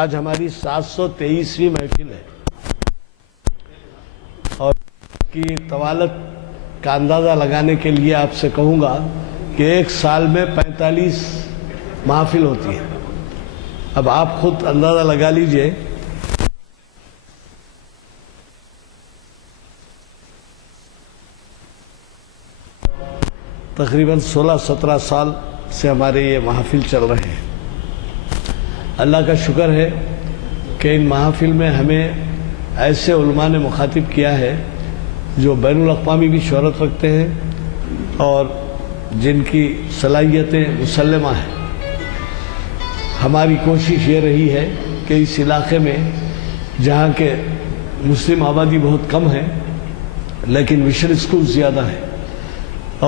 آج ہماری 723ویں محفل ہے اور کی طوالت کا اندازہ لگانے کے لیے آپ سے کہوں گا کہ ایک سال میں 45 محافل ہوتی ہیں. اب آپ خود اندازہ لگا لیجئے تقریباً 16-17 سال سے ہمارے یہ محافل چل رہے ہیں. اللہ کا شکر ہے کہ ان محافل میں ہمیں ایسے علماء نے مخاطب کیا ہے جو بین الاقوامی بھی شہرت رکھتے ہیں اور جن کی صلاحیتیں مسلمہ ہیں. ہماری کوشش یہ رہی ہے کہ اس علاقے میں جہاں کے مسلم آبادی بہت کم ہے لیکن مشن اسکول زیادہ ہیں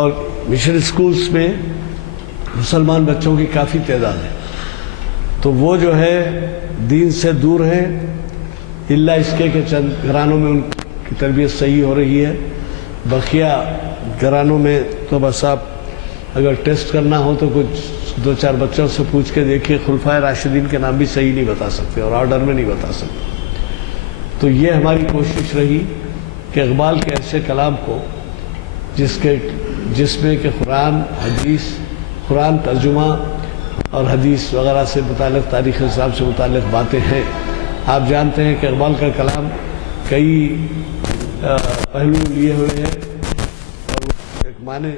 اور مشن اسکولز میں مسلمان بچوں کی کافی تعداد ہے، تو وہ جو ہے دین سے دور ہیں الا اس کے کہ چند گھرانوں میں ان کی تربیت صحیح ہو رہی ہے. بقیہ گھرانوں میں تو بس آپ اگر ٹیسٹ کرنا ہو تو کچھ 2-4 بچوں سے پوچھ کے دیکھیے، خلفائے راشدین کے نام بھی صحیح نہیں بتا سکتے اور آرڈر میں نہیں بتا سکتے. تو یہ ہماری کوشش رہی کہ اقبال کے ایسے کلام کو جس میں کہ قرآن ترجمہ اور حدیث وغیرہ سے متعلق تاریخ حساب سے متعلق باتیں ہیں. آپ جانتے ہیں کہ اقبال کا کلام کئی پہلو لیے ہوئے ہیں اور ایک معنی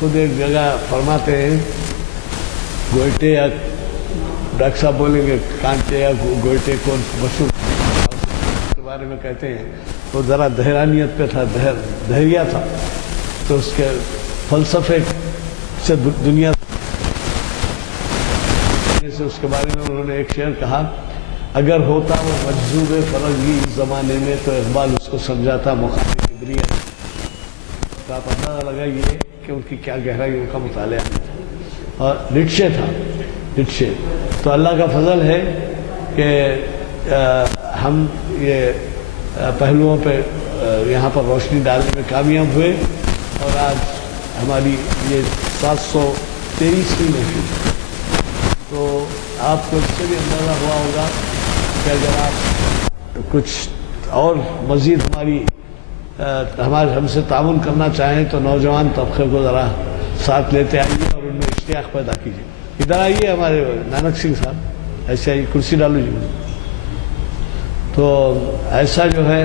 خود ایک جگہ فرماتے ہیں گوئٹے یا ڈاکٹر صاحب بولیں گے کانٹے یا گوئٹے کون مشہور کے بارے میں کہتے ہیں وہ ذرا دہرانیت پہ تھا، دہریہ تھا، تو اس کے فلسفے سے دنیا سے اس کے بارے میں انہوں نے ایک شعر کہا، اگر ہوتا وہ مجذوب فرنگی اس زمانے میں تو اقبال اس کو سمجھاتا مخالف عبریت. تو آپ اندازہ لگائیے کہ ان کی کیا گہرائی ان کا مطالعہ تھا. اور نیٹشے تھا، نیٹشے. تو اللہ کا فضل ہے کہ ہم یہ پہلوؤں پہ یہاں پر روشنی ڈالنے میں کامیاب ہوئے اور آج ہماری یہ 723ویں محفل. تو آپ کو اس سے بھی اندازہ ہوا ہوگا کہ اگر آپ کچھ اور مزید ہم سے تعاون کرنا چاہیں تو نوجوان طبقے کو ذرا ساتھ لیتے آئیے اور ان میں اشتیاق پیدا کیجیے. ادھر آئیے ہمارے نانک سنگھ صاحب، ایسے آئیے، کرسی ڈالو جی. تو ایسا جو ہے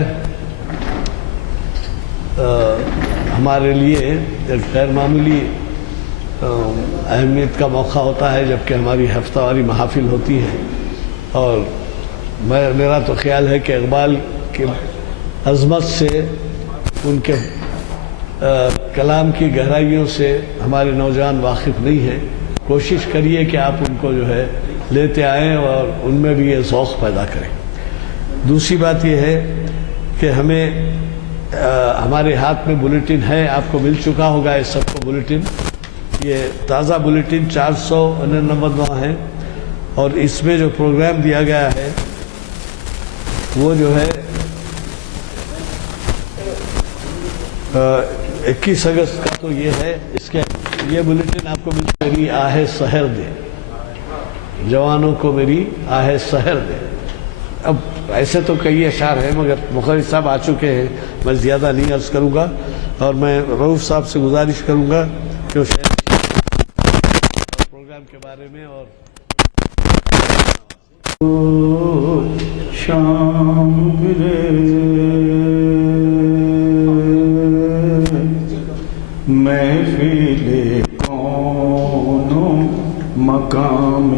ہمارے لیے ایک غیر معمولی اہمیت کا موقع ہوتا ہے جبکہ ہماری ہفتہ واری محافل ہوتی ہے. اور میرا تو خیال ہے کہ اقبال کی عظمت سے، ان کے کلام کی گہرائیوں سے ہمارے نوجوان واقف نہیں ہیں. کوشش کریے کہ آپ ان کو جو ہے لیتے آئیں اور ان میں بھی یہ ذوق پیدا کریں. دوسری بات یہ ہے کہ ہمارے ہاتھ میں بلیٹن ہے، آپ کو مل چکا ہوگا اس سب کو بلیٹن. یہ تازہ بلیٹن 499 ہے اور اس میں جو پروگرام دیا گیا ہے وہ جو ہے 21 اگست کا. تو یہ ہے اس کے یہ بلیٹن آپ کو میری آہ سحر دے، جوانوں کو میری آہ سحر دے. اب ایسے تو کئی اشعار ہیں مگر مخرج صاحب آ چکے ہیں، میں زیادہ نہیں عرض کروں گا اور میں رؤوف صاحب سے گزارش کروں گا کہ وہ پروگرام کے بارے میں اور شام گرے محفل کون مقام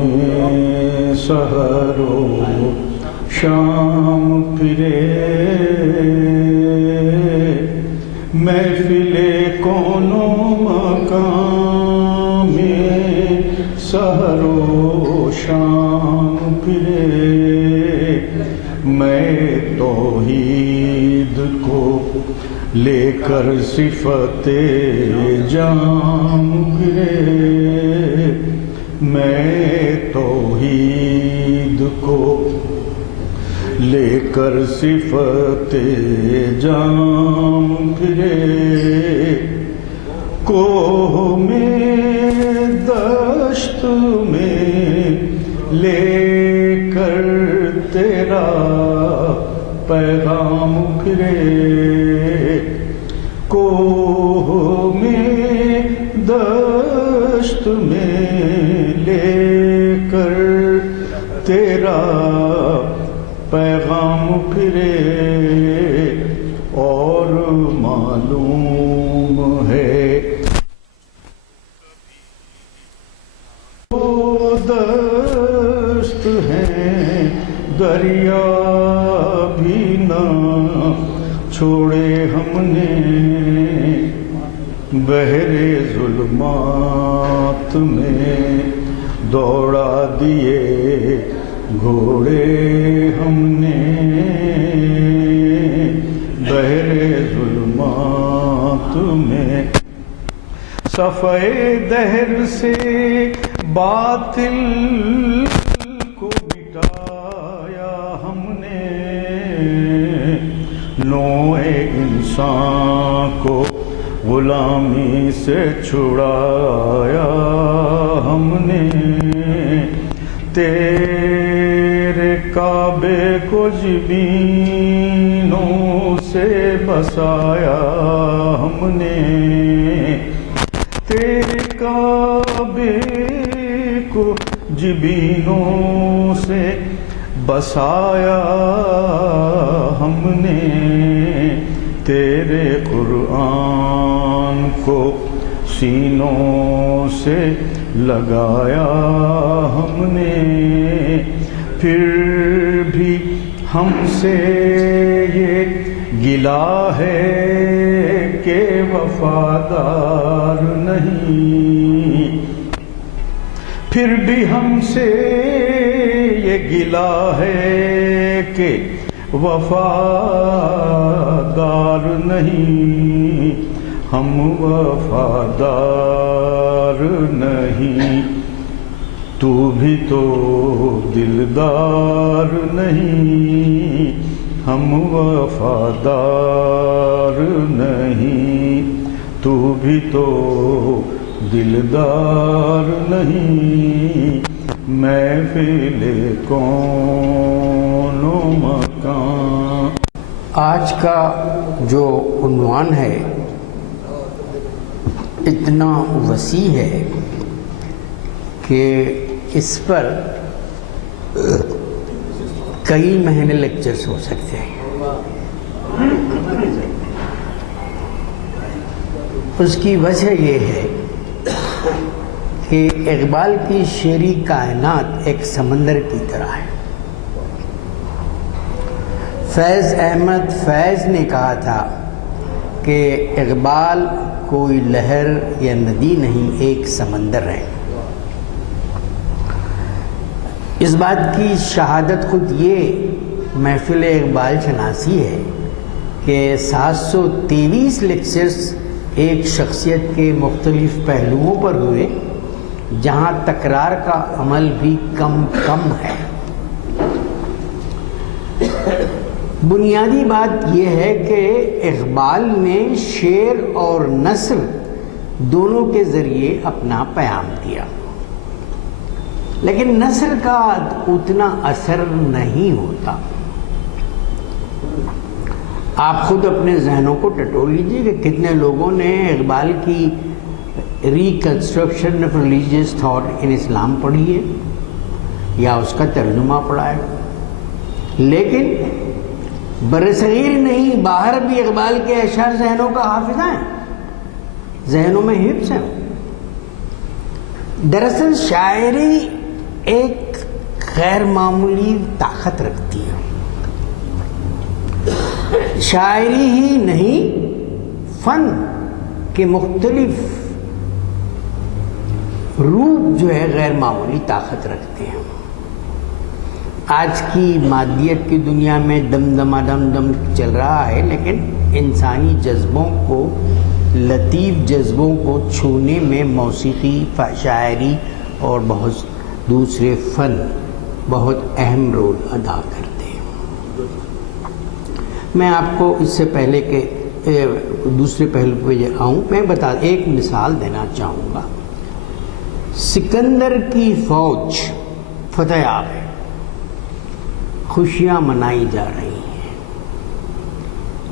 سحر و شام پھرے، محفل کون مقام سحر و شام پھرے. میں توحید کو لے کر صفت جام پھرے، میں توحید کو لے کر صفت جام پھرے. پھرے کوہ میں دشت میں لے کر تیرا پیغام پھرے اور معلوم ہے وہ دست ہیں دریا بھی نہ چھوڑے ہم نے بحرے ظلمات میں دوڑا دیے گھوڑے ہم نے بحرے ظلمات میں صفحے دہر سے باطل کو مٹایا ہم نے نوع انسان کو غلامی سے چھڑایا ہم نے تیرے کعبے کو جبینوں سے بسایا ہم نے تیرے کعبے کو جبینوں سے بسایا ہم نے تیرے قرآن کو سینوں سے لگایا ہم نے پھر بھی ہم سے یہ گلہ ہے کہ وفادار نہیں پھر بھی ہم سے یہ گلہ ہے کہ وفادار نہیں ہم وفادار نہیں تو بھی تو دلدار نہیں ہم وفادار نہیں تو بھی تو دلدار نہیں محفل کون و مکان۔ آج کا جو عنوان ہے اتنا وسیع ہے کہ اس پر کئی مہینے لیکچرز ہو سکتے ہیں۔ اس کی وجہ یہ ہے کہ اقبال کی شعری کائنات ایک سمندر کی طرح ہے۔ فیض احمد فیض نے کہا تھا کہ اقبال کوئی لہر یا ندی نہیں، ایک سمندر ہے۔ اس بات کی شہادت خود یہ محفل اقبال شناسی ہے کہ 723 لیکچرز ایک شخصیت کے مختلف پہلوؤں پر ہوئے، جہاں تکرار کا عمل بھی کم ہے۔ بنیادی بات یہ ہے کہ اقبال نے شعر اور نثر دونوں کے ذریعے اپنا پیام دیا، لیکن نثر کا اتنا اثر نہیں ہوتا۔ آپ خود اپنے ذہنوں کو ٹٹول لیجئے کہ کتنے لوگوں نے اقبال کی Reconstruction of Religious Thought in Islam پڑھی ہے یا اس کا ترجمہ پڑھا ہے، لیکن برصغیر نہیں باہر بھی اقبال کے اشعار ذہنوں کا حافظہ ہیں، ذہنوں میں حفظ ہیں۔ دراصل شاعری ایک غیر معمولی طاقت رکھتی ہے۔ شاعری ہی نہیں، فن کے مختلف روپ جو ہے غیر معمولی طاقت رکھتے ہیں۔ آج کی مادیت کی دنیا میں دم چل رہا ہے، لیکن انسانی جذبوں کو، لطیف جذبوں کو چھونے میں موسیقی، شاعری اور بہت دوسرے فن بہت اہم رول ادا کرتے ہیں۔ میں آپ کو اس سے پہلے کہ دوسرے پہلو پہ آؤں، میں ایک مثال دینا چاہوں گا۔ سکندر کی فوج فتح یاب ہے، خوشیاں منائی جا رہی ہیں،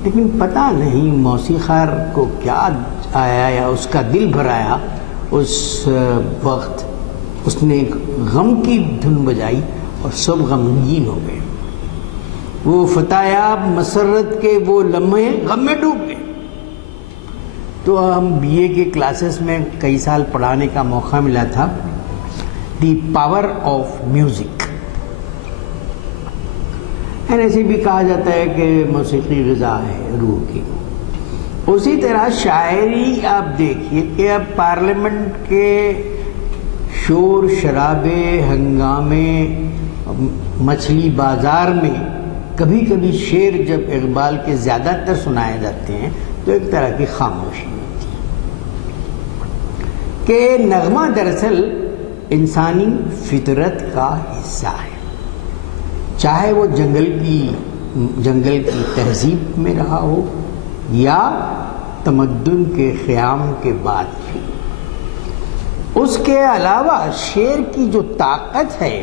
لیکن پتہ نہیں موسیقار کو کیا آیا یا اس کا دل بھرایا، اس وقت اس نے ایک غم کی دھن بجائی اور سب غمگین ہو گئے۔ وہ فتح یاب مسرت کے وہ لمحے غم میں ڈوب گئے۔ تو ہم بی اے کے کلاسز میں کئی سال پڑھانے کا موقع ملا تھا، دی پاور آف میوزک، ایسے بھی کہا جاتا ہے کہ موسیقی غذا ہے روح کی۔ اسی طرح شاعری آپ دیکھیے کہ اب پارلیمنٹ کے شور شرابے، ہنگامے، مچھلی بازار میں کبھی کبھی شعر جب اقبال کے زیادہ تر سنائے جاتے ہیں تو ایک طرح کی خاموشی ہوتی ہے کہ نغمہ دراصل انسانی فطرت کا حصہ ہے، چاہے وہ جنگل کی تہذیب میں رہا ہو یا تمدن کے قیام کے بعد بھی۔ اس کے علاوہ شعر کی جو طاقت ہے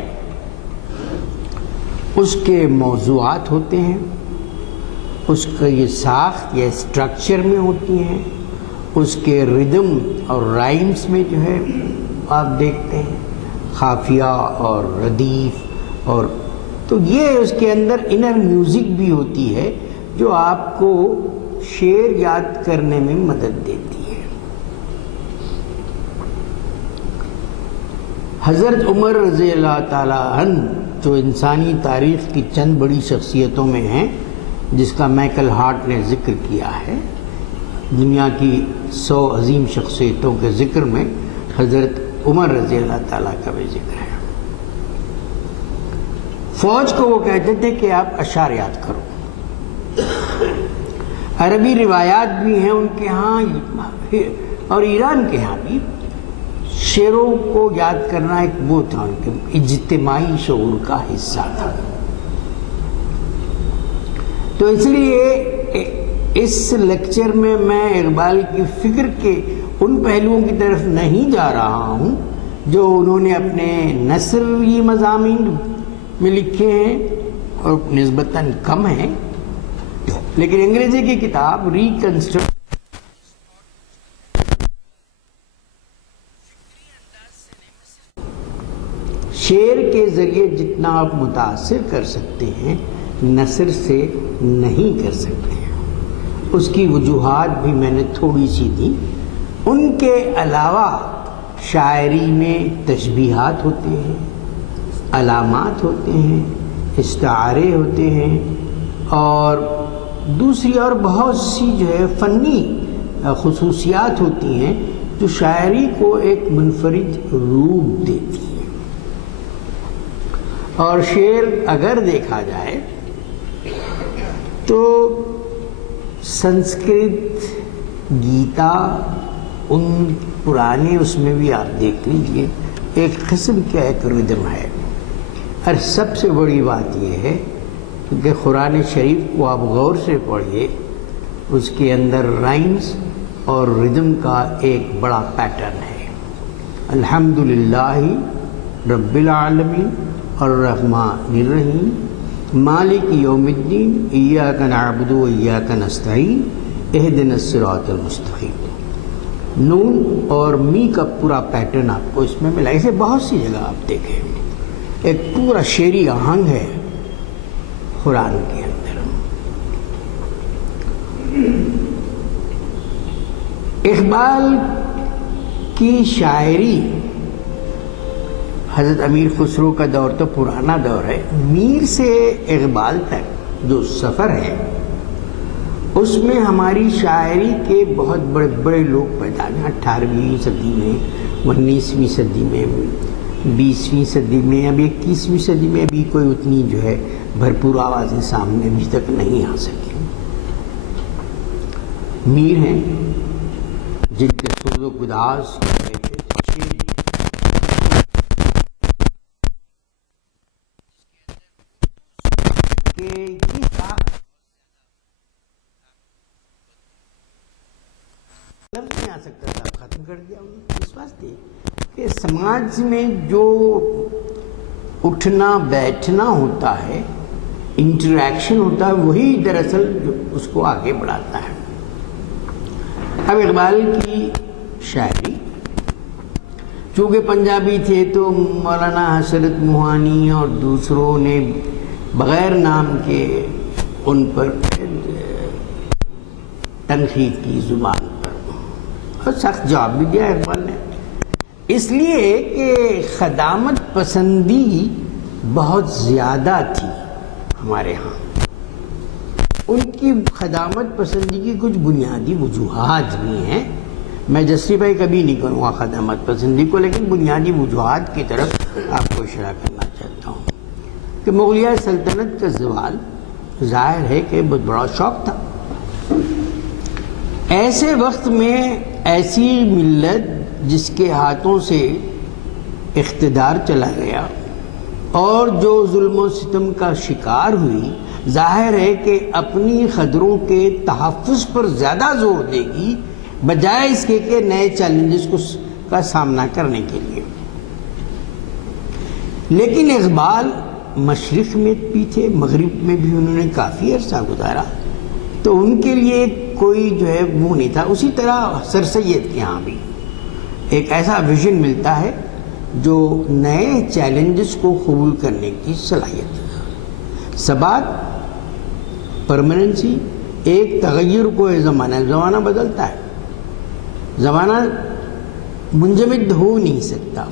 اس کے موضوعات ہوتے ہیں، اس کا یہ ساخت یا اسٹرکچر میں ہوتی ہیں، اس کے ردم اور رائمز میں جو ہے آپ دیکھتے ہیں خافیہ اور ردیف، اور تو یہ اس کے اندر انر میوزک بھی ہوتی ہے جو آپ کو شعر یاد کرنے میں مدد دیتی ہے۔ حضرت عمر رضی اللہ تعالیٰ عنہ جو انسانی تاریخ کی چند بڑی شخصیتوں میں ہیں، جس کا مائیکل ہارٹ نے ذکر کیا ہے، دنیا کی 100 عظیم شخصیتوں کے ذکر میں حضرت عمر رضی اللہ تعالیٰ کا بھی ذکر ہے۔ فوج کو وہ کہتے تھے کہ آپ اشعار یاد کرو۔ عربی روایات بھی ہیں ان کے ہاں اور ایران کے ہاں بھی، شعروں کو یاد کرنا ایک وہ تھا ان کے اجتماعی شعور کا حصہ تھا۔ تو اس لیے اس لیکچر میں اقبال کی فکر کے ان پہلوؤں کی طرف نہیں جا رہا ہوں جو انہوں نے اپنے نثری مضامین میں لکھے ہیں اور نسبتاً کم ہیں، لیکن انگریزی کی کتاب ریکنسٹرکٹ شعر کے ذریعے جتنا آپ متاثر کر سکتے ہیں نثر سے نہیں کر سکتے ہیں۔ اس کی وجوہات بھی میں نے تھوڑی سی دی۔ ان کے علاوہ شاعری میں تشبیہات ہوتے ہیں، علامات ہوتے ہیں، استعارے ہوتے ہیں، اور دوسری اور بہت سی جو ہے فنی خصوصیات ہوتی ہیں جو شاعری کو ایک منفرد روپ دیتی ہیں۔ اور شعر اگر دیکھا جائے تو سنسکرت گیتا ان پرانے اس میں بھی آپ دیکھ لیجئے ایک قسم کا ایک ردم ہے۔ اور سب سے بڑی بات یہ ہے کہ قرآن شریف کو آپ غور سے پڑھیے، اس کے اندر رائمز اور ردم کا ایک بڑا پیٹرن ہے۔ الحمدللہ رب العالمین الرحمن الرحیم مالک یوم الدین ایاک نعبد و ایاک نستعین اہدنا الصراط المستقیم۔ نون اور می کا پورا پیٹرن آپ کو اس میں ملا۔ اسے بہت سی جگہ آپ دیکھیں، ایک پورا شعری آہنگ ہے قرآن کے اندر۔ اقبال کی شاعری، حضرت امیر خسرو کا دور تو پرانا دور ہے، میر سے اقبال تک جو سفر ہے اس میں ہماری شاعری کے بہت بڑے بڑے لوگ پیدا ہوئے۔ 18ویں صدی میں، 19ویں صدی میں، 20ویں صدی میں، اب 21ویں صدی میں بھی کوئی اتنی جو ہے بھرپور آوازیں سامنے ابھی تک نہیں آ سکی۔ میر ہیں جن کے سوز و گداز نہیں آ سکتا تھا، ختم کر دیا انہوں نے اس واسطے کہ سماج میں جو اٹھنا بیٹھنا ہوتا ہے انٹریکشن ہوتا ہے وہی دراصل جو اس کو آگے بڑھاتا ہے۔ اب اقبال کی شاعری چونکہ پنجابی تھے تو مولانا حسرت موہانی اور دوسروں نے بغیر نام کے ان پر تنقید کی زبان پر، اور سخت جواب بھی دیا اقبال نے، اس لیے کہ خدامت پسندی بہت زیادہ تھی ہمارے ہاں۔ ان کی خدامت پسندی کی کچھ بنیادی وجوہات بھی ہیں، میں جسٹیفائی کبھی نہیں کروں گا خدامت پسندی کو، لیکن بنیادی وجوہات کی طرف آپ کو اشارہ کرنا چاہتا ہوں کہ مغلیہ سلطنت کا زوال ظاہر ہے کہ بہت بڑا شوق تھا۔ ایسے وقت میں ایسی ملت جس کے ہاتھوں سے اقتدار چلا گیا اور جو ظلم و ستم کا شکار ہوئی، ظاہر ہے کہ اپنی قدروں کے تحفظ پر زیادہ زور دے گی بجائے اس کے کہ نئے چیلنجز کا سامنا کرنے کے لیے۔ لیکن اقبال مشرق میں بھی تھے، مغرب میں بھی انہوں نے کافی عرصہ گزارا، تو ان کے لیے کوئی جو ہے وہ نہیں تھا۔ اسی طرح سر سید کے ہاں بھی ایک ایسا ویژن ملتا ہے جو نئے چیلنجز کو قبول کرنے کی صلاحیت ہے، ثبات، پرماننسی، ایک تغیر کو زمانہ بدلتا ہے، زمانہ منجمد ہو نہیں سکتا۔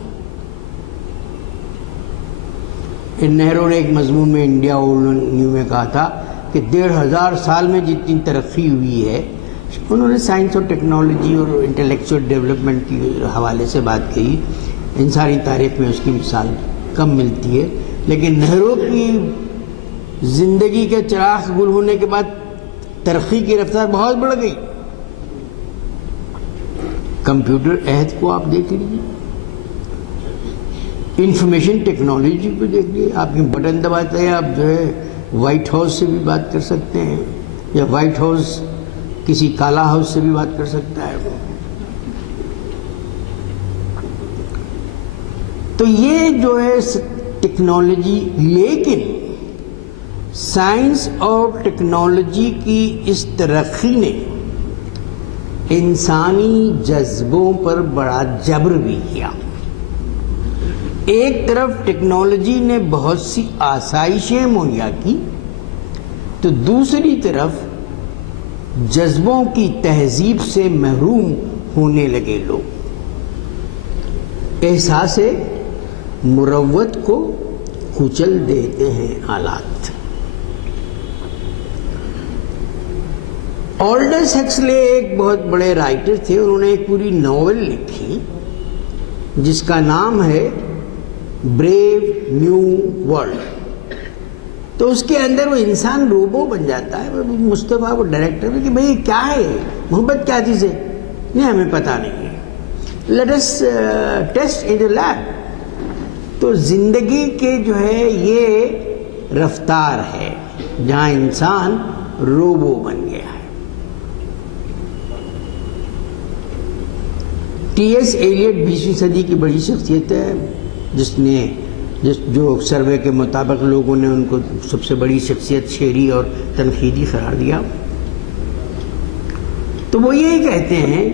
نہرو نے ایک مضمون میں انڈیا اولڈ نیو میں کہا تھا کہ 1500 سال میں جتنی ترقی ہوئی ہے، انہوں نے سائنس اور ٹیکنالوجی اور انٹلیکچوئل ڈیولپمنٹ کے حوالے سے بات کی، انسانی تاریخ میں اس کی مثال کم ملتی ہے، لیکن نہرو کی زندگی کے چراغ گل ہونے کے بعد ترقی کی رفتار بہت بڑھ گئی۔ کمپیوٹر عہد کو آپ دیکھ لیجیے، انفارمیشن ٹیکنالوجی کو دیکھ لیجیے، آپ کی بٹن دباتے ہیں آپ جو ہے وائٹ ہاؤس سے بھی بات کر سکتے ہیں، یا وائٹ ہاؤس کسی کالا ہاؤس سے بھی بات کر سکتا ہے۔ تو یہ جو ہے ٹیکنالوجی، لیکن سائنس اور ٹیکنالوجی کی اس ترقی نے انسانی جذبوں پر بڑا جبر بھی کیا۔ ایک طرف ٹیکنالوجی نے بہت سی آسائشیں مہیا کی، تو دوسری طرف جذبوں کی تہذیب سے محروم ہونے لگے لوگ۔ احساس مروت کو کچل دیتے ہیں آلات۔ آلڈس ہکسلے ایک بہت بڑے رائٹر تھے، انہوں نے ایک پوری ناول لکھی جس کا نام ہے بریو نیو ورلڈ۔ تو اس کے اندر وہ انسان روبو بن جاتا ہے، مصطفیٰ وہ ڈائریکٹر کہ بھئی کیا ہے محبت، کیا چیز ہے، نہیں ہمیں پتہ نہیں ہے، لیٹ اس ٹیسٹ ان دی لیب۔ تو زندگی کے جو ہے یہ رفتار ہے جہاں انسان روبو بن گیا ہے۔ ٹی ایس ایلیٹ 20ویں صدی کی بڑی شخصیت ہے، جو سروے کے مطابق لوگوں نے ان کو سب سے بڑی شخصیت شعری اور تنقیدی قرار دیا۔ تو وہ یہی کہتے ہیں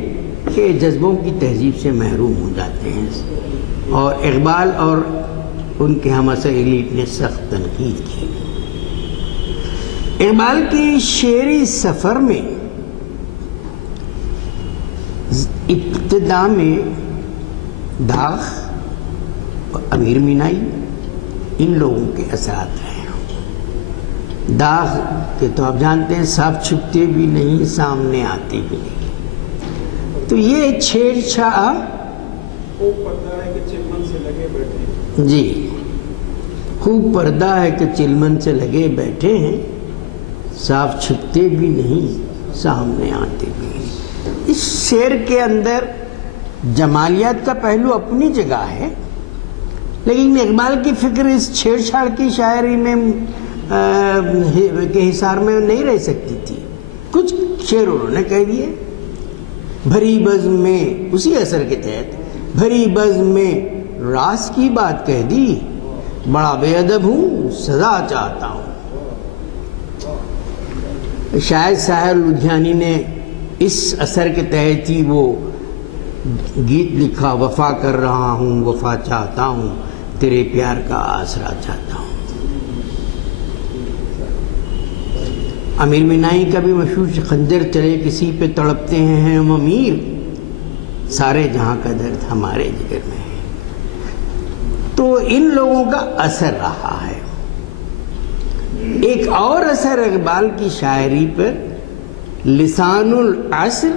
کہ جذبوں کی تہذیب سے محروم ہو جاتے ہیں، اور اقبال اور ان کے ہمسا ایلیٹ نے سخت تنقید کی۔ اقبال کی شعری سفر میں ابتدا میں داغ اور امیر مینائی ان لوگوں کے اثرات رہے۔ داغ کے تو آپ جانتے ہیں صاف چھپتے بھی نہیں، سامنے آتے بھی نہیں، تو یہ چھیڑ چھاڑ جی خوب پردہ ہے کہ چلمن سے لگے بیٹھے ہیں، صاف چھپتے بھی نہیں، سامنے آتے بھی نہیں۔ اس شعر کے اندر جمالیات کا پہلو اپنی جگہ ہے، لیکن اقبال کی فکر اس چھیڑ چھاڑ کی شاعری میں کے حصار میں نہیں رہ سکتی تھی۔ کچھ شعر انہوں نے کہہ دیے، بھری بزم میں، اسی اثر کے تحت، بھری بزم میں راز کی بات کہہ دی، بڑا بے ادب ہوں سزا چاہتا ہوں۔ شاید ساحر لدھیانی نے اس اثر کے تحت ہی وہ گیت لکھا، وفا کر رہا ہوں وفا چاہتا ہوں تیرے پیار کا آسرا چاہتا ہوں۔ امیر مینائی کا بھی مشہور خنجر چلے کسی پہ تڑپتے ہیں ہم امیر، سارے جہاں کا درد ہمارے جگر میں ہے۔ تو ان لوگوں کا اثر رہا ہے۔ ایک اور اثر اقبال کی شاعری پر لسان العصر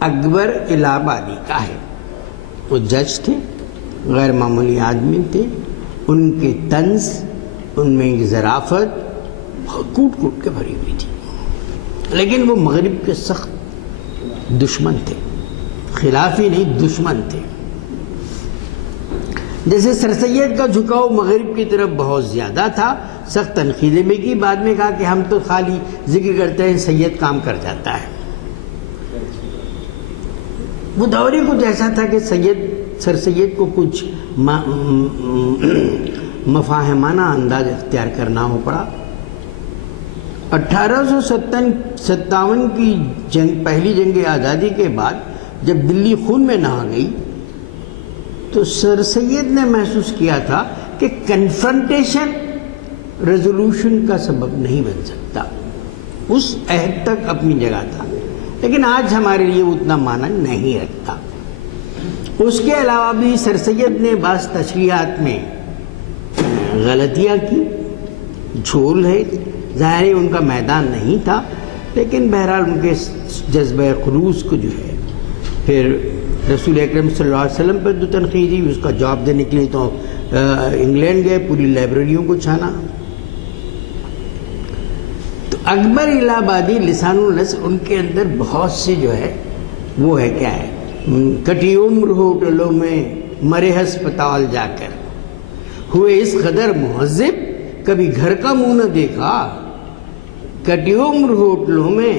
اکبر الہ آبادی کا ہے۔ وہ جج تھے، غیر معمولی آدمی تھے، ان کے طنز، ان میں ایک ظرافت بہت کوٹ کوٹ کے بھری ہوئی تھی، لیکن وہ مغرب کے سخت دشمن تھے، خلافی نہیں دشمن تھے۔ جیسے سر سید کا جھکاؤ مغرب کی طرف بہت زیادہ تھا، سخت تنقیدیں بھی کی، بعد میں کہا کہ ہم تو خالی ذکر کرتے ہیں سید کام کر جاتا ہے۔ وہ دور ہی کچھ ایسا تھا کہ سر سید کو کچھ مفاہمانہ انداز اختیار کرنا ہو پڑا۔ 1857 کی جنگ، پہلی جنگ آزادی کے بعد جب دلی خون میں نہا گئی تو سر سید نے محسوس کیا تھا کہ کنفرنٹیشن ریزولوشن کا سبب نہیں بن سکتا۔ اس عہد تک اپنی جگہ تھا، لیکن آج ہمارے لیے اتنا معنی نہیں رکھتا۔ اس کے علاوہ بھی سر سید نے بعض تشریحات میں غلطیاں کی، جھول ہے، ظاہر ہے ان کا میدان نہیں تھا، لیکن بہرحال ان کے جذبہ خلوص کو جو ہے پھر رسول اکرم صلی اللہ علیہ وسلم پر جو تنقید ہوئی، اس کا جواب دینے کے لیے تو انگلینڈ گئے، پوری لائبریریوں کو چھانا۔ تو اکبر الہ آبادی لسان النصر ان کے اندر بہت سے جو ہے وہ ہے کیا ہے، کٹی عمر ہوٹلوں میں مرے ہسپتال جا کر، ہوئے اس قدر مہذب کبھی گھر کا منہ نہ دیکھا، کٹی عمر ہوٹلوں میں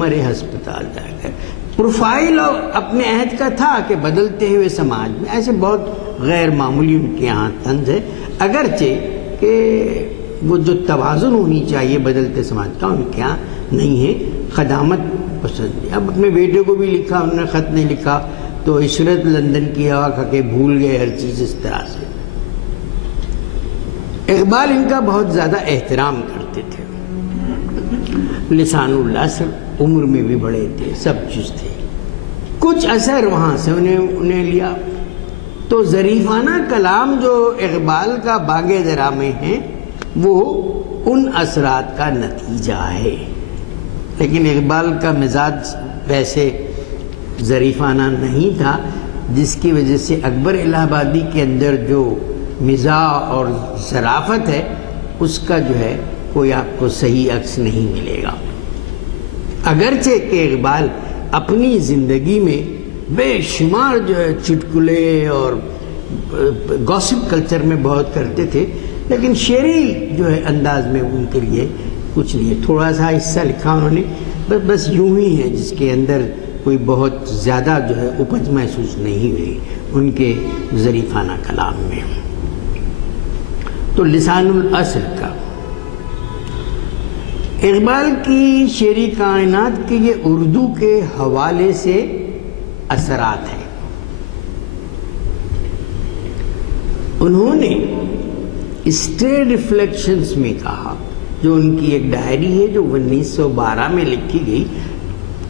مرے ہسپتال جا کر۔ پروفائل اپنے عہد کا تھا کہ بدلتے ہوئے سماج میں ایسے بہت غیر معمولی ان کے یہاں طنز ہے، اگرچہ کہ وہ جو توازن ہونی چاہیے بدلتے سماج کا ان کے یہاں نہیں ہے، خدامت پسند ہے۔ اب اپنے بیٹے کو بھی لکھا، انہوں نے خط نہیں لکھا تو عشرت لندن کی ہوا کھا کے بھول گئے ہر چیز، اس طرح سے۔ اقبال ان کا بہت زیادہ احترام کرتے تھے، لسان العصر عمر میں بھی بڑے تھے، سب چیز تھے۔ کچھ اثر وہاں سے انہیں لیا تو ظریفانہ کلام جو اقبال کا باغ درا میں ہے وہ ان اثرات کا نتیجہ ہے، لیکن اقبال کا مزاج ویسے ظریفانہ نہیں تھا، جس کی وجہ سے اکبر الہ آبادی کے اندر جو مزاح اور ظرافت ہے اس کا جو ہے کوئی آپ کو صحیح عکس نہیں ملے گا۔ اگرچہ کہ اقبال اپنی زندگی میں بے شمار جو ہے چٹکلے اور گوسپ کلچر میں بہت کرتے تھے، لیکن شعری جو ہے انداز میں ان کے لیے کچھ نہیں ہے۔ تھوڑا سا حصہ لکھا انہوں نے، بس یوں ہی ہے، جس کے اندر کوئی بہت زیادہ جو ہے اپج محسوس نہیں ہوئی ان کے ظریفانہ کلام میں۔ تو لسان العصر کا اقبال کی شعری کائنات کے یہ اردو کے حوالے سے اثرات ہیں۔ انہوں نے اسٹے ریفلیکشنز میں کہا، جو ان کی ایک ڈائری ہے جو 1912 میں لکھی گئی،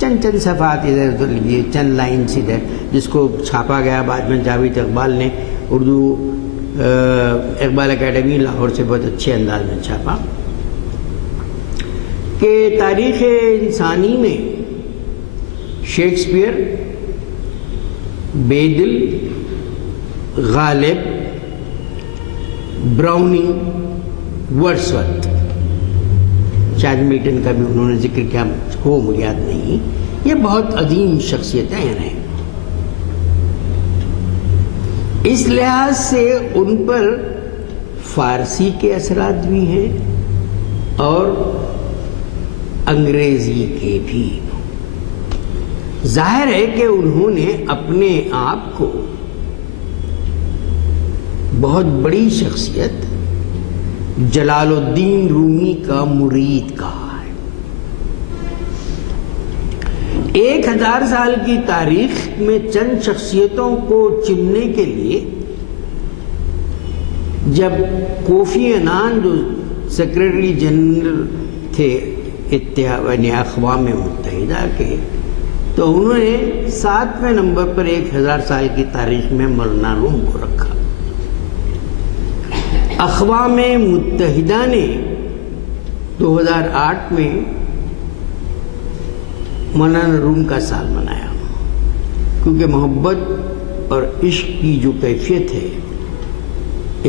چند صفحات ادھر ادھر لکھی، چند لائنز ادھر، جس کو چھاپا گیا بعد میں جاوید اقبال نے اردو اقبال اکیڈمی لاہور سے بہت اچھے انداز میں چھاپا، کہ تاریخ انسانی میں شیکسپیئر، بیدل، غالب، براؤننگ، ورڈسورتھ، شاید ملٹن کا بھی انہوں نے ذکر کیا ہو، مجھے یاد نہیں، یہ بہت عظیم شخصیتیں ہیں۔ اس لحاظ سے ان پر فارسی کے اثرات بھی ہیں اور انگریزی کے بھی۔ ظاہر ہے کہ انہوں نے اپنے آپ کو بہت بڑی شخصیت جلال الدین رومی کا مرید کہا ہے۔ 1000 سال کی تاریخ میں چند شخصیتوں کو چننے کے لیے جب کوفی عنان جو سیکرٹری جنرل تھے اقوام متحدہ کے، تو انہوں نے 7ویں نمبر پر 1000 سال کی تاریخ میں مولانا روم کو رکھا۔ اقوام متحدہ نے 2008 میں مولانا روم کا سال منایا، کیونکہ محبت اور عشق کی جو کیفیت ہے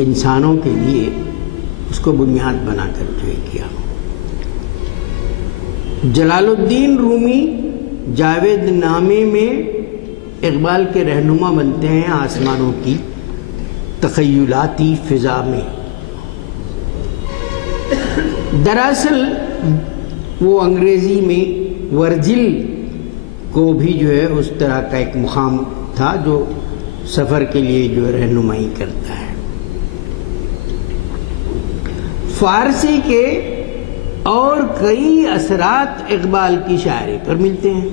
انسانوں کے لیے، اس کو بنیاد بنا کر جو کیا۔ جلال الدین رومی جاوید نامے میں اقبال کے رہنما بنتے ہیں آسمانوں کی تخیلاتی فضا میں۔ دراصل وہ انگریزی میں ورجل کو بھی جو ہے اس طرح کا ایک مقام تھا جو سفر کے لیے جو ہے رہنمائی کرتا ہے۔ فارسی کے اور کئی اثرات اقبال کی شاعری پر ملتے ہیں،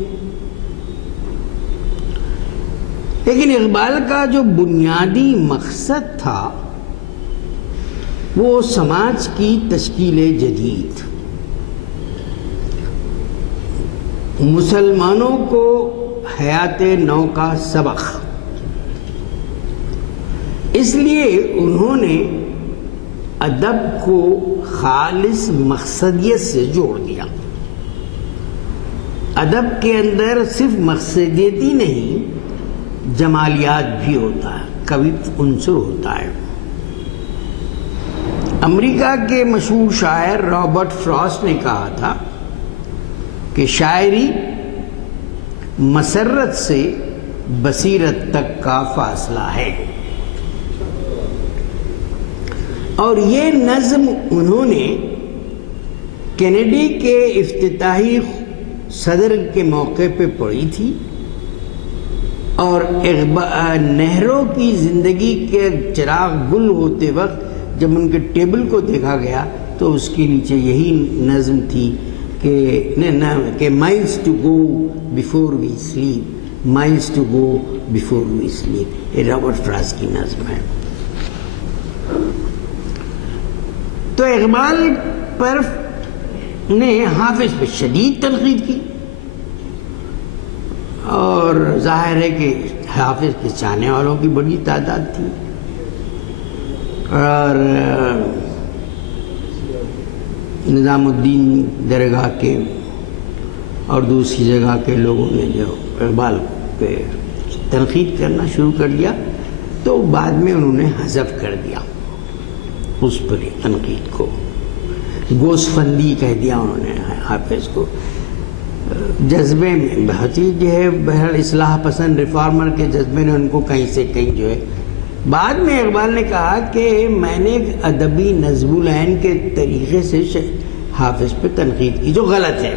لیکن اقبال کا جو بنیادی مقصد تھا وہ سماج کی تشکیل جدید، مسلمانوں کو حیات نو کا سبق۔ اس لیے انہوں نے ادب کو خالص مقصدیت سے جوڑ دیا۔ ادب کے اندر صرف مقصدیت ہی نہیں، جمالیات بھی ہوتا ہے، کبھی عنصر ہوتا ہے۔ امریکہ کے مشہور شاعر رابرٹ فراسٹ نے کہا تھا کہ شاعری مسرت سے بصیرت تک کا فاصلہ ہے، اور یہ نظم انہوں نے کینیڈی کے افتتاحی صدر کے موقع پہ پڑھی تھی، اور نہرو کی زندگی کے چراغ گل ہوتے وقت جب ان کے ٹیبل کو دیکھا گیا تو اس کے نیچے یہی نظم تھی کہ miles to go before we sleep, miles to go before we sleep, یہ رابرٹ فراسٹ کی نظم ہے۔ تو اقبال پر نے حافظ پہ شدید تنقید کی، اور ظاہر ہے کہ حافظ کے چاہنے والوں کی بڑی تعداد تھی، اور نظام الدین درگاہ کے اور دوسری جگہ کے لوگوں نے جو اقبال پہ تنقید کرنا شروع کر دیا، تو بعد میں انہوں نے حذف کر دیا اس پر تنقید کو، گوسفندی کہہ دیا انہوں نے حافظ کو، جذبے میں بہت ہی جو ہے بہرحال اصلاح پسند ریفارمر کے جذبے نے ان کو کہیں سے کہیں جو ہے۔ بعد میں اقبال نے کہا کہ میں نے ادبی نظم العین کے طریقے سے حافظ پہ تنقید کی، جو غلط ہے۔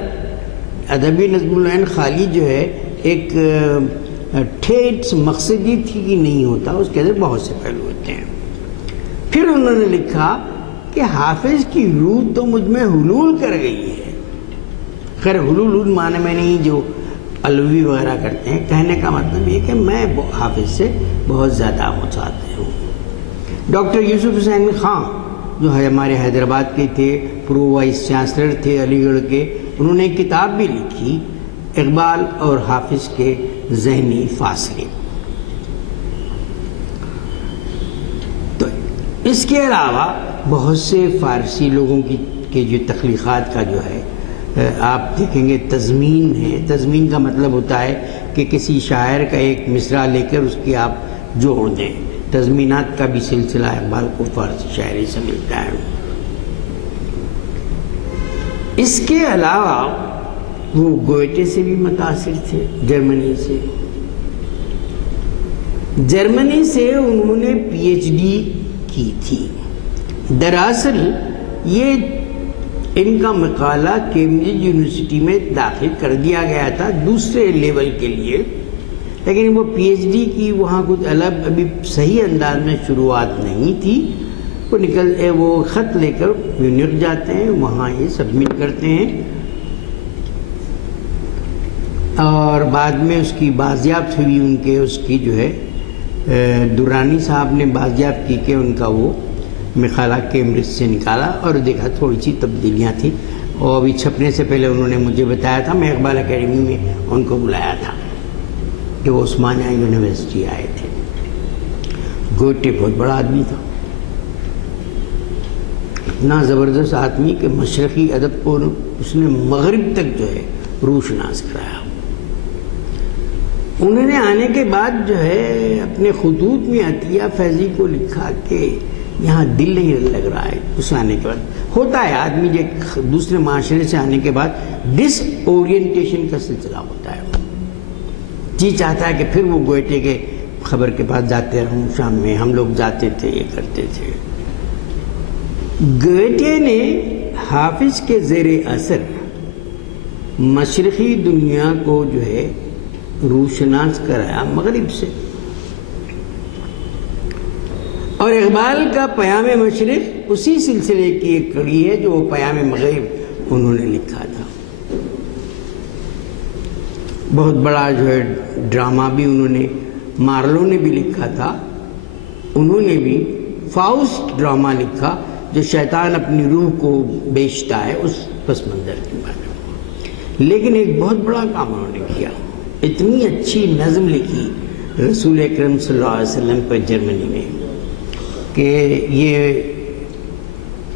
ادبی نظم العین خالی جو ہے ایک ٹھیٹ مقصدی تھی کہ نہیں ہوتا، اس کے اندر بہت سے پہلو ہوتے ہیں۔ پھر انہوں نے لکھا کہ حافظ کی روح تو مجھ میں حلول کر گئی ہے۔ خیر حلول معنی میں نہیں جو علوی وغیرہ کرتے ہیں، کہنے کا مطلب یہ کہ میں حافظ سے بہت زیادہ متاثر ہوں۔ ڈاکٹر یوسف حسین خان جو ہمارے حیدرآباد کے تھے، پرو وائس چانسلر تھے علی گڑھ کے، انہوں نے ایک کتاب بھی لکھی، اقبال اور حافظ کے ذہنی فاصلے۔ تو اس کے علاوہ بہت سے فارسی لوگوں کی جو تخلیقات کا جو ہے آپ دیکھیں گے تضمین ہے۔ تضمین کا مطلب ہوتا ہے کہ کسی شاعر کا ایک مصرع لے کر اس کی آپ جوڑ دیں۔ تضمینات کا بھی سلسلہ اقبال کو فارسی شاعری سے ملتا ہے۔ اس کے علاوہ وہ گوئٹے سے بھی متاثر تھے، جرمنی سے۔ جرمنی سے انہوں نے پی ایچ ڈی کی تھی۔ دراصل یہ ان کا مقالہ کیمبرج یونیورسٹی میں داخل کر دیا گیا تھا دوسرے لیول کے لیے، لیکن وہ پی ایچ ڈی کی وہاں کچھ الگ ابھی صحیح انداز میں شروعات نہیں تھی۔ وہ خط لے کر میونخ جاتے ہیں، وہاں یہ سبمٹ کرتے ہیں، اور بعد میں اس کی بازیافت ہوئی، ان کے اس کی جو ہے درانی صاحب نے بازیافت کی کہ ان کا وہ مقالہ کیمبرج سے نکالا اور دیکھا تھوڑی سی تبدیلیاں تھیں، اور ابھی چھپنے سے پہلے انہوں نے مجھے بتایا تھا، میں اقبال اکیڈمی میں ان کو بلایا تھا کہ وہ عثمانیہ یونیورسٹی آئے تھے۔ گوئٹے بہت بڑا آدمی تھا، اتنا زبردست آدمی کہ مشرقی ادب کو اس نے مغرب تک جو ہے روشناس کرایا۔ انہوں نے آنے کے بعد جو ہے اپنے خطوط میں عطیہ فیضی کو لکھا کہ یہاں دل نہیں لگ رہا ہے، اس آنے کے بعد ہوتا ہے آدمی جو دوسرے معاشرے سے آنے کے بعد ڈس اورینٹیشن کا سلسلہ ہوتا ہے، جی چاہتا ہے کہ پھر وہ گوئٹے کے خبر کے پاس جاتے رہوں، شام میں ہم لوگ جاتے تھے، یہ کرتے تھے۔ گوئٹے نے حافظ کے زیر اثر مشرقی دنیا کو جو ہے روشناس کرایا مغرب سے، اور اقبال کا پیام مشرق اسی سلسلے کی ایک کڑی ہے جو وہ پیام مغرب انہوں نے لکھا تھا۔ بہت بڑا جو ہے ڈرامہ بھی انہوں نے، مارلو نے بھی لکھا تھا، انہوں نے بھی فاؤسٹ ڈرامہ لکھا جو شیطان اپنی روح کو بیچتا ہے، اس پس منظر کے بارے میں۔ لیکن ایک بہت بڑا کام انہوں نے کیا، اتنی اچھی نظم لکھی رسول اکرم صلی اللہ علیہ وسلم پر جرمنی میں کہ یہ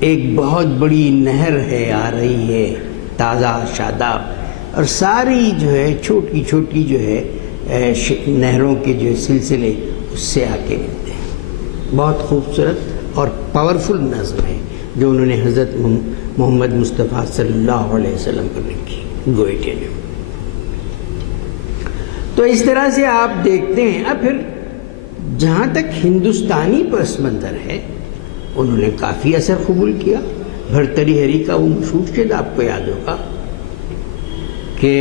ایک بہت بڑی نہر ہے، آ رہی ہے تازہ شاداب، اور ساری جو ہے چھوٹی چھوٹی جو ہے نہروں کے جو سلسلے اس سے آ کے ملتے ہیں۔ بہت خوبصورت اور پاورفل نظم ہے جو انہوں نے حضرت محمد مصطفیٰ صلی اللہ علیہ وسلم پر لکھی گوئٹے نے۔ تو اس طرح سے آپ دیکھتے ہیں۔ اب پھر جہاں تک ہندوستانی پس منظر ہے، انہوں نے کافی اثر قبول کیا۔ بھرتری ہری کا وہ مشہور شعر آپ کو یاد ہوگا کہ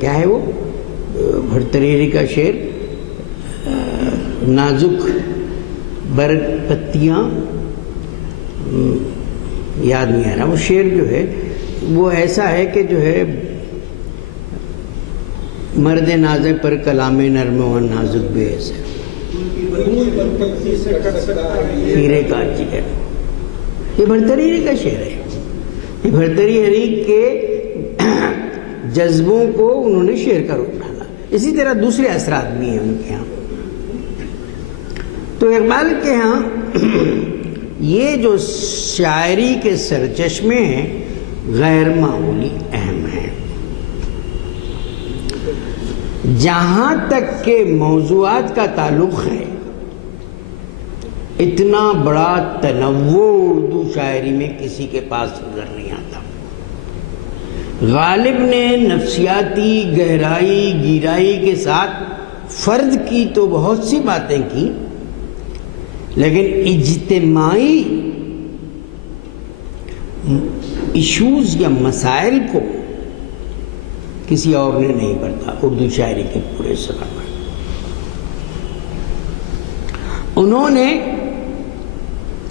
کیا ہے وہ بھرتری ہری کا شعر، نازک برگ پتیاں، یاد نہیں آ رہا وہ شعر جو ہے، وہ ایسا ہے کہ جو ہے مرد نازک پر کلام نرم و نازک بے اثر، ہیرے کا جگر، یہ بھرتری ہری کا شعر ہے۔ یہ بھرتری ہری کے جذبوں کو انہوں نے شعر کا روپ ڈالا۔ اسی طرح دوسرے اثرات بھی ہیں ان کے ہاں۔ تو اقبال کے ہاں یہ جو شاعری کے سرچشمے ہیں غیر معمولی اہم ہیں۔ جہاں تک کہ موضوعات کا تعلق ہے، اتنا بڑا تنوع اردو شاعری میں کسی کے پاس نظر نہیں آتا۔ غالب نے نفسیاتی گہرائی گیرائی کے ساتھ فرد کی تو بہت سی باتیں کی، لیکن اجتماعی ایشوز یا مسائل کو کسی اور نے نہیں پڑھا اردو شاعری کے پورے سفر میں۔ انہوں نے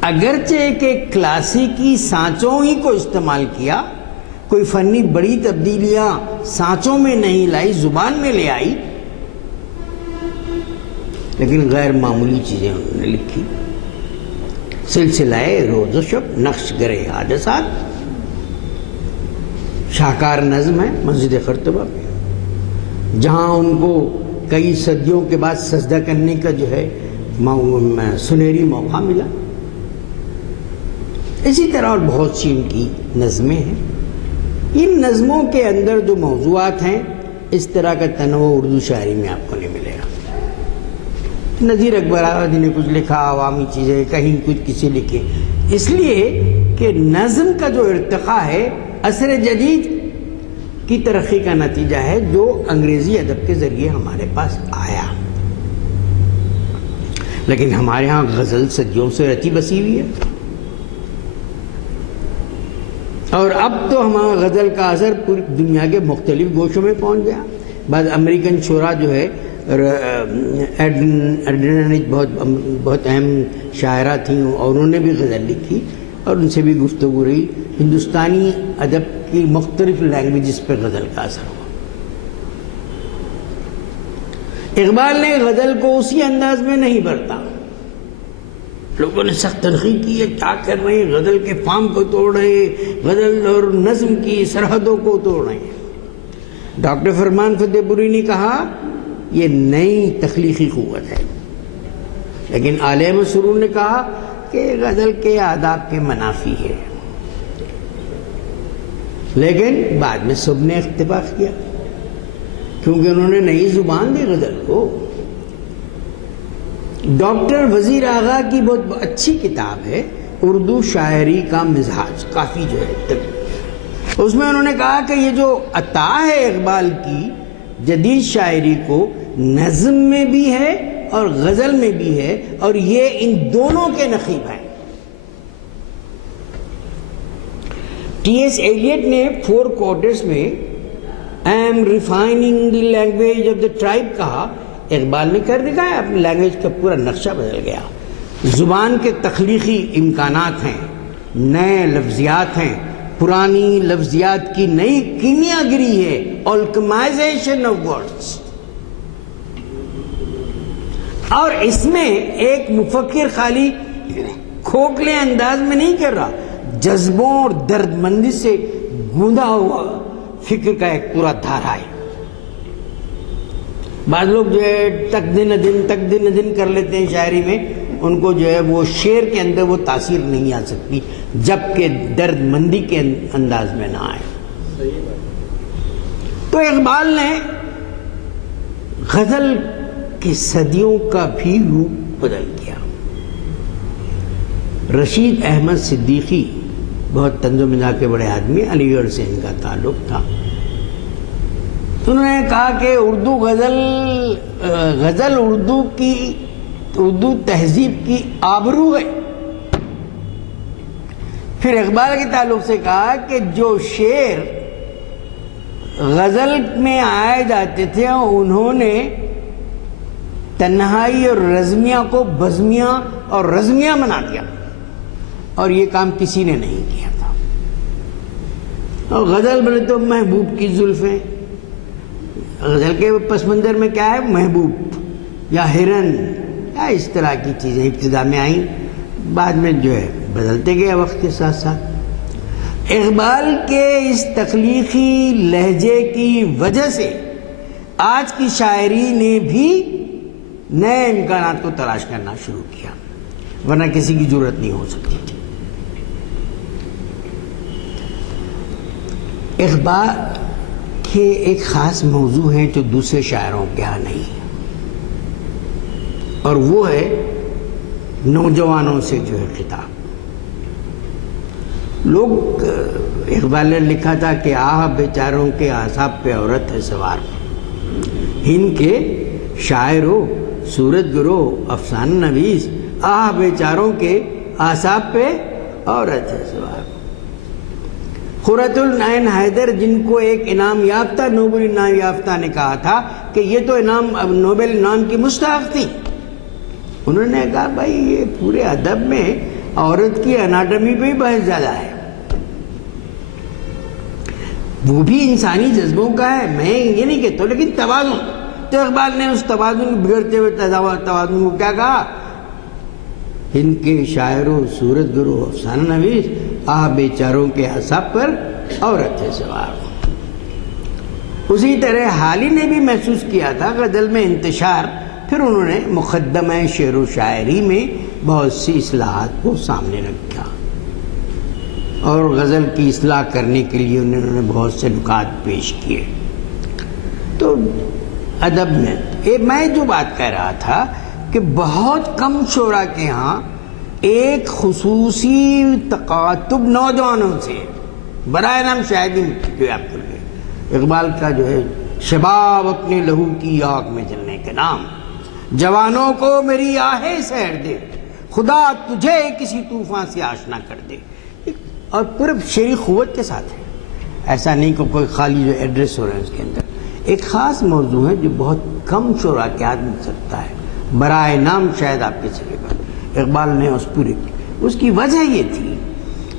اگرچہ کہ کلاسیکی سانچوں ہی کو استعمال کیا، کوئی فنی بڑی تبدیلیاں سانچوں میں نہیں لائی، زبان میں لے آئی، لیکن غیر معمولی چیزیں انہوں نے لکھی۔ سلسلہ روز و شب، نقش گرے حادثات، شاہکار نظم ہے مسجد خرطبہ میں، جہاں ان کو کئی صدیوں کے بعد سجدہ کرنے کا جو ہے سنہری موقع ملا۔ اسی طرح اور بہت سی ان کی نظمیں ہیں۔ ان نظموں کے اندر جو موضوعات ہیں، اس طرح کا تنوع اردو شاعری میں آپ کو نہیں ملے گا۔ نذیر اکبر آبادی نے کچھ لکھا، عوامی چیزیں، کہیں کچھ کسی لکھے، اس لیے کہ نظم کا جو ارتقاء ہے عصر جدید کی ترقی کا نتیجہ ہے جو انگریزی ادب کے ذریعے ہمارے پاس آیا، لیکن ہمارے ہاں غزل صدیوں سے رچی بسی ہوئی ہے، اور اب تو ہمارا غزل کا اثر پوری دنیا کے مختلف گوشوں میں پہنچ گیا۔ بعض امریکن شعراء جو ہے، ایڈنا بہت اہم شاعرہ تھیں اور انہوں نے بھی غزل لکھی، اور ان سے بھی گفتگو رہی. ہندوستانی ادب کی مختلف لینگویجز پہ غزل کا اثر ہوا. اقبال نے غزل کو اسی انداز میں نہیں برتا. لوگوں نے سخت تنقید کی ہے، کیا کر رہے ہیں، غزل کے فارم کو توڑ رہے ہیں، غزل اور نظم کی سرحدوں کو توڑ رہے ہیں. ڈاکٹر فرمان فتح پوری نے کہا یہ نئی تخلیقی قوت ہے، لیکن علیہ مسرور نے کہا کہ غزل کے آداب کے منافی ہے. لیکن بعد میں سب نے اتفاق کیا کیونکہ انہوں نے نئی زبان دی غزل کو. ڈاکٹر وزیر آغا کی بہت اچھی کتاب ہے اردو شاعری کا مزاج، کافی جو ہے اس میں انہوں نے کہا کہ یہ جو عطا ہے اقبال کی جدید شاعری کو، نظم میں بھی ہے اور غزل میں بھی ہے، اور یہ ان دونوں کے نقیب ہیں. ٹی ایس ایلیٹ نے 4 کوارٹرز میں I am refining the language of the tribe کہا. اقبال نے کر دکھایا، اپنی لینگویج کا پورا نقشہ بدل گیا. زبان کے تخلیقی امکانات ہیں، نئے لفظیات ہیں، پرانی لفظیات کی نئی کیمیا گری ہے، alchemization of words. اور اس میں ایک مفکر خالی کھوکھلے انداز میں نہیں کر رہا، جذبوں اور درد مندی سے گوندا ہوا فکر کا ایک پورا دھارا ہے. بعض لوگ جو ہے تک دن دن کر لیتے ہیں شاعری میں، ان کو جو ہے وہ شعر کے اندر وہ تاثیر نہیں آ سکتی جب کہ درد مندی کے انداز میں نہ آئے. تو اقبال نے غزل کی صدیوں کا بھی روپ بدل دیا. رشید احمد صدیقی بہت طنز و مزاح کے بڑے آدمی، علی گڑھ سے ان کا تعلق تھا. تو انہوں نے کہا کہ غزل اردو تہذیب کی آبرو ہے. پھر اقبال کے تعلق سے کہا کہ جو شعر غزل میں آئے جاتے تھے انہوں نے تنہائی اور رزمیہ کو بزمیہ اور رزمیہ بنا دیا، اور یہ کام کسی نے نہیں کیا تھا. اور غزل بولے تو محبوب کی زلفیں، غزل کے پس منظر میں کیا ہے، محبوب یا ہرن یا اس طرح کی چیزیں ابتدا میں آئیں، بعد میں جو ہے بدلتے گئے وقت کے ساتھ ساتھ. اقبال کے اس تخلیقی لہجے کی وجہ سے آج کی شاعری نے بھی نئے امکانات کو تلاش کرنا شروع کیا، ورنہ کسی کی ضرورت نہیں ہو سکتی تھی. اقبال کے ایک خاص موضوع ہے جو دوسرے شاعروں کے یہاں نہیں ہے، اور وہ ہے نوجوانوں سے جو ہے خطاب. لوگ اقبال نے لکھا تھا کہ آہ بیچاروں کے اعصاب پہ عورت ہے سوار، ہند کے شاعروں، سورت گرو، افسانہ نویس، آہ بیچاروں کے اعصاب پہ عورت ہے سوار. قرۃ العین حیدر، جن کو ایک انعام یافتہ نوبل انعام یافتہ نے کہا تھا کہ یہ تو نوبل انعام کی مستحق تھی، انہوں نے کہا بھائی یہ پورے ادب میں عورت کی اناٹمی پہ ہی بحث زیادہ ہے، وہ بھی انسانی جذبوں کا ہے، میں یہ نہیں کہتا ہوں، لیکن توازن. تو اقبال نے اس توازن بگڑتے ہوئے توازن کو کیا کہا، ہند کے شاعروں، سورت گرو، افسانہ نویس، آہ بیچاروں کے اعصاب پر عورت ہے سوار. اسی طرح حالی نے بھی محسوس کیا تھا غزل میں انتشار. پھر انہوں نے مقدمہ شعر و شاعری میں بہت سی اصلاحات کو سامنے رکھا، اور غزل کی اصلاح کرنے کے لیے انہوں نے بہت سے نکات پیش کیے. تو ادب میں میں جو بات کہہ رہا تھا کہ بہت کم شعراء کے ہاں ایک خصوصی تقاطب نوجوانوں سے برائے نام شاعری جو آپ کر گئے. اقبال کا جو ہے شباب اپنے لہو کی آگ میں جلنے کے نام، جوانوں کو میری آہیں سیر دے، خدا تجھے کسی طوفان سے آشنا کر دے. اور پورے شعری قوت کے ساتھ ہے، ایسا نہیں کہ کوئی خالی جو ایڈریس ہو رہا ہے اس کے اندر. ایک خاص موضوع ہے جو بہت کم شعراء کے ہاتھ مل سکتا ہے، برائے نام شاید آپ کے چلے گا. اقبال نے اس پوری اس کی وجہ یہ تھی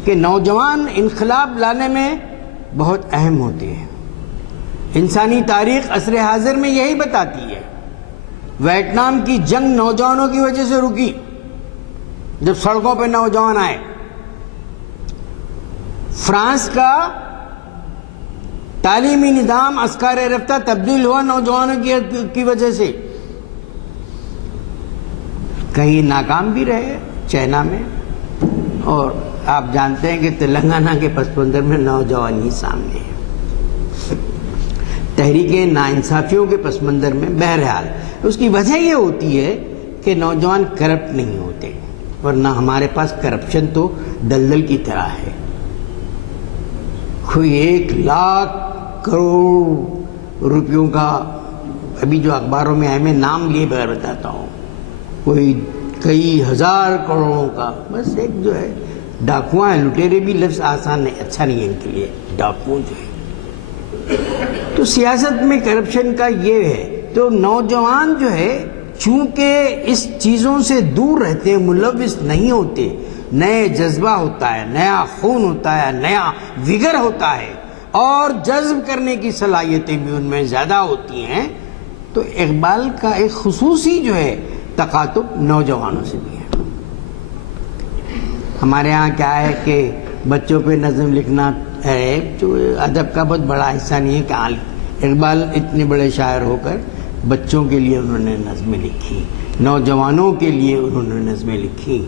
کہ نوجوان انقلاب لانے میں بہت اہم ہوتے ہیں. انسانی تاریخ عصر حاضر میں یہی بتاتی ہے. ویتنام کی جنگ نوجوانوں کی وجہ سے رکی جب سڑکوں پہ نوجوان آئے. فرانس کا تعلیمی نظام عسکر رفتہ تبدیل ہوا نوجوانوں کی وجہ سے. کہیں ناکام بھی رہے چائنا میں، اور آپ جانتے ہیں کہ تلنگانہ کے پس منظر میں نوجوان ہی سامنے ہے، تحریک ناانصافیوں کے پس منظر میں. بہرحال اس کی وجہ یہ ہوتی ہے کہ نوجوان کرپٹ نہیں ہوتے، ورنہ ہمارے پاس کرپشن تو دلدل کی طرح ہے. کوئی 1,00,000 کروڑ روپیوں کا ابھی جو اخباروں میں آئے، میں نام لیے بغیر بتاتا ہوں، کوئی کئی ہزار کروڑوں کا، بس ایک جو ہے ڈاکواں ہیں. لٹیرے بھی لفظ آسان نہیں، اچھا نہیں ہے ان کے لیے، ڈاکو جو ہے. تو سیاست میں کرپشن کا یہ ہے. تو نوجوان جو ہے چونکہ اس چیزوں سے دور رہتے ہیں، ملوث نہیں ہوتے، نئے جذبہ ہوتا ہے، نیا خون ہوتا ہے، نیا وگر ہوتا ہے، اور جذب کرنے کی صلاحیتیں بھی ان میں زیادہ ہوتی ہیں. تو اقبال کا ایک خصوصی جو ہے تقاطب نوجوانوں سے بھی ہے. ہمارے ہاں کیا ہے کہ بچوں پہ نظم لکھنا ہے، جو ادب کا بہت بڑا حصہ نہیں ہے. کہ اقبال اتنے بڑے شاعر ہو کر بچوں کے لیے انہوں نے نظمیں لکھی، نوجوانوں کے لیے انہوں نے نظمیں لکھی.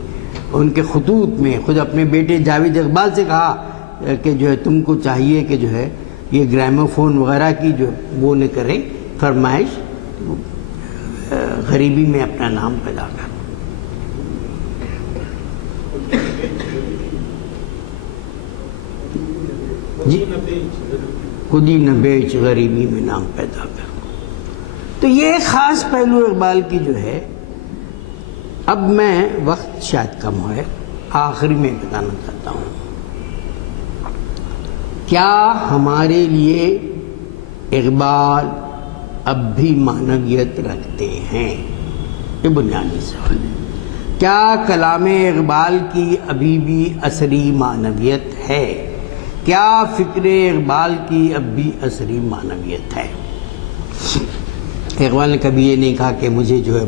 ان کے خطوط میں خود اپنے بیٹے جاوید اقبال سے کہا کہ جو ہے تم کو چاہیے کہ جو ہے یہ گراموفون وغیرہ کی جو وہ نہ کرے فرمائش، غریبی میں اپنا نام پیدا کر. جی، خودی نہ بیچ غریبی میں نام پیدا کر. تو یہ خاص پہلو اقبال کی جو ہے. اب میں وقت شاید کم ہے، آخری میں بتانا چاہتا ہوں، کیا ہمارے لیے اقبال اب بھی معنویت رکھتے ہیں؟ یہ بنیادی سوال ہے. کیا کلام اقبال کی ابھی بھی عصری معنویت ہے؟ کیا فکر اقبال کی اب بھی عصری معنویت ہے؟ اقبال نے کبھی یہ نہیں کہا کہ مجھے جو ہے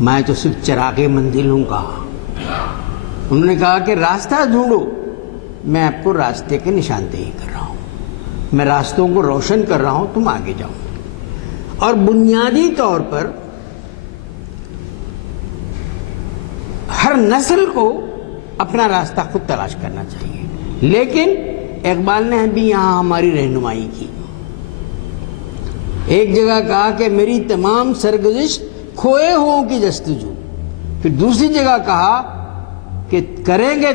میں تو صرف چراغ منزل ہوں کہا. انہوں نے کہا کہ راستہ ڈھونڈو، میں آپ کو راستے کے نشاندہی کر رہا ہوں، میں راستوں کو روشن کر رہا ہوں، تم آگے جاؤ. اور بنیادی طور پر ہر نسل کو اپنا راستہ خود تلاش کرنا چاہیے. لیکن اقبال نے بھی یہاں ہماری رہنمائی کی. ایک جگہ کہا کہ میری تمام سرگزش کھوئے ہوں کی جستجو. پھر دوسری جگہ کہا کہ کریں گے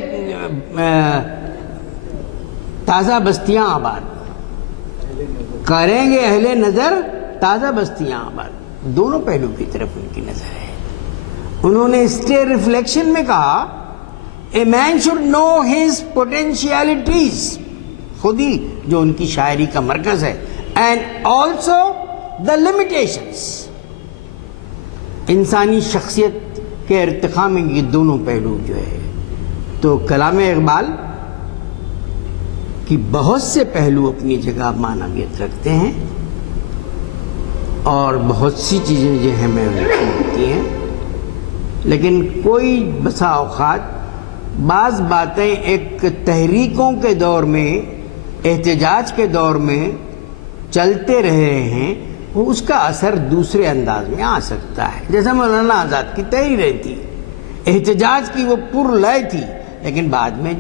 تازہ بستیاں آباد، کریں گے اہل نظر تازہ بستیاں آباد. دونوں پہلو کی طرف ان کی نظر ہے. انہوں نے اسٹے ریفلیکشن میں کہا اے مین شوڈ نو ہز پوٹینشیلٹیز، خود ہی جو ان کی شاعری کا مرکز ہے، اینڈ آلسو دا لمیٹیشنز. انسانی شخصیت کے ارتقاء میں یہ دونوں پہلو جو ہے. تو کلام اقبال کی بہت سے پہلو اپنی جگہ معنویت رکھتے ہیں، اور بہت سی چیزیں جو ہیں ہمیں ہوتی ہیں. لیکن کوئی بسا اوقات بعض باتیں ایک تحریکوں کے دور میں، احتجاج کے دور میں چلتے رہے ہیں، وہ اس کا اثر دوسرے انداز میں آ سکتا ہے. جیسا مولانا آزاد کی تحریریں تھی، احتجاج کی وہ پر لئے تھی، لیکن بعد میں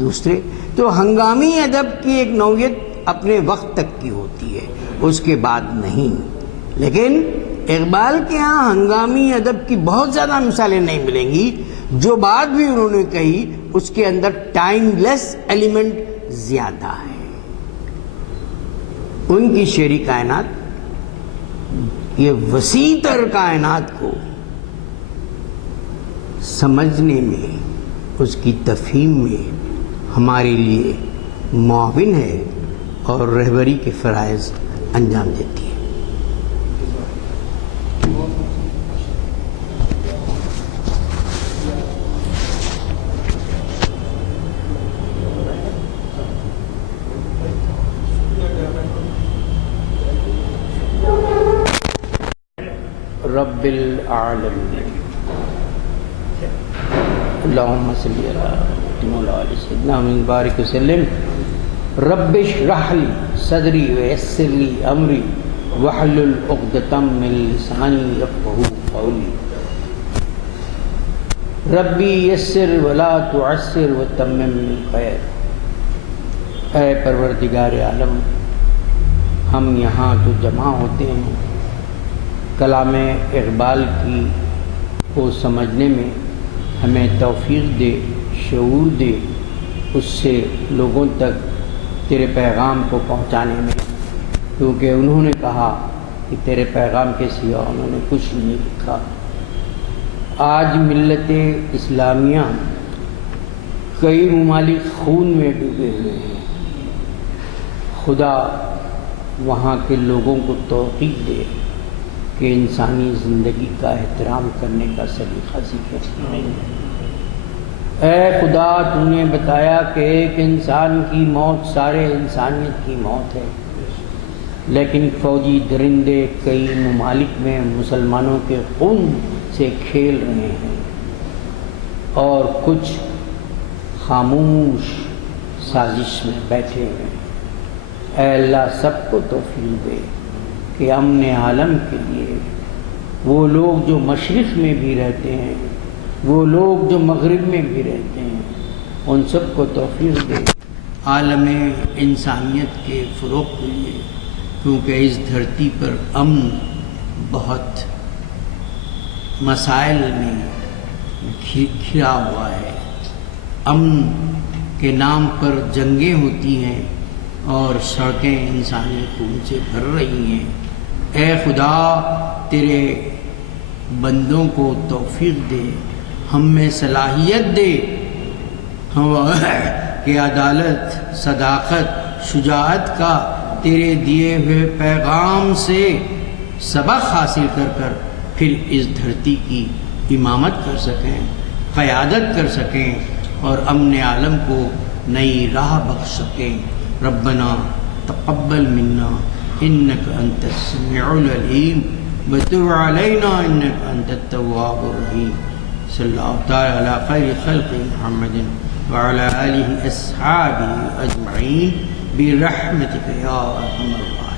دوسرے. تو ہنگامی ادب کی ایک نوعیت اپنے وقت تک کی ہوتی ہے، اس کے بعد نہیں. لیکن اقبال کے ہاں ہنگامی ادب کی بہت زیادہ مثالیں نہیں ملیں گی. جو بات بھی انہوں نے کہی اس کے اندر ٹائم لیس ایلیمنٹ زیادہ ہے. ان کی شعری کائنات یہ وسیع تر کائنات کو سمجھنے میں، اس کی تفہیم میں ہمارے لیے معاون ہے اور رہبری کے فرائض انجام دیتی ہے. رب العالمین۔ اللہم صلی علی سیدنا محمد بارک وسلم۔ رب اشرح لی صدری ویسر لی امری واحلل عقدۃ من لسانی یفقہوا قولی۔ ربی یسر ولا تعسر وتمم بالخیر۔ اے پروردگار عالم، ہم یہاں جو جمع ہوتے ہیں، کلام اقبال کی کو سمجھنے میں ہمیں توفیق دے، شعور دے، اس سے لوگوں تک تیرے پیغام کو پہنچانے میں، کیونکہ انہوں نے کہا کہ تیرے پیغام کے سوا انہوں نے کچھ نہیں لکھا۔ آج ملت اسلامیہ کئی ممالک خون میں ڈوبے ہوئے ہیں۔ خدا وہاں کے لوگوں کو توفیق دے کہ انسانی زندگی کا احترام کرنے کا سلیقہ سیکھیں۔ اے خدا، تو نے بتایا کہ ایک انسان کی موت سارے انسانیت کی موت ہے، لیکن فوجی درندے کئی ممالک میں مسلمانوں کے خون سے کھیل رہے ہیں، اور کچھ خاموش سازش میں بیٹھے ہیں۔ اے اللہ، سب کو توفیق دے کہ امن عالم کے لیے وہ لوگ جو مشرق میں بھی رہتے ہیں، وہ لوگ جو مغرب میں بھی رہتے ہیں، ان سب کو توفیق دے عالم انسانیت کے فروغ کے لیے، کیونکہ اس دھرتی پر امن بہت مسائل میں گھرا ہوا ہے۔ امن کے نام پر جنگیں ہوتی ہیں اور سڑکیں انسانی خون سے بھر رہی ہیں۔ اے خدا، تیرے بندوں کو توفیق دے، ہم میں صلاحیت دے کہ عدالت، صداقت، شجاعت کا تیرے دیے ہوئے پیغام سے سبق حاصل کر کر پھر اس دھرتی کی امامت کر سکیں، قیادت کر سکیں اور امن عالم کو نئی راہ بخش سکیں۔ ربنا تقبل منا انک انت السمیع العلیم وتب علینا انک انت التواب الرحیم۔ صلی اللہ تعالی علی خیر خلق محمد وعلی آلہ اصحابہ اجمعین برحمتک یا ارحم الراحمین۔